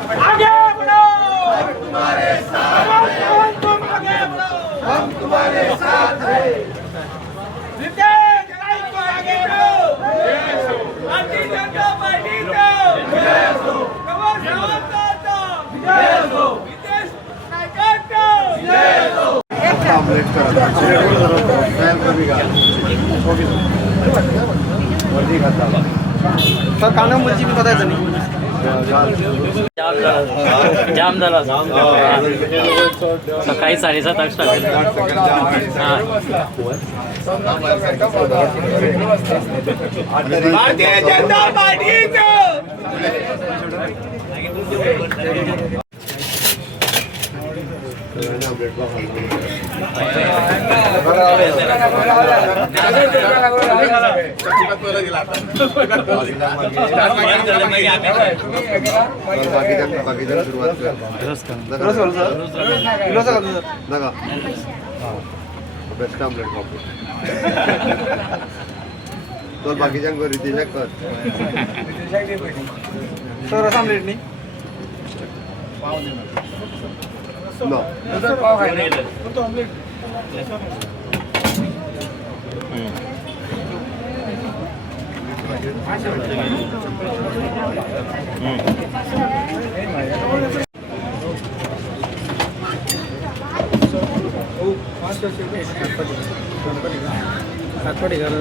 आगे बढ़ो, हम तुम्हारे साथ हैं, तुम आगे बढ़ो, हम तुम्हारे साथ हैं। रितेश राय को आगे बढ़ो, भारतीय जनता पार्टी को जय हो, कमल सावंत को जय हो, रितेश नायक को जय हो। सर काना मुलची मी बतायचं नाही जाम झाला सकाळी 7:30 वाजता भारतीय जनता पार्टी को बेस्ट आमलेट कॉफी तो बाकीच्यांक रितेशाक कर सर असं आमलेट नाही नो सातवाडी घाला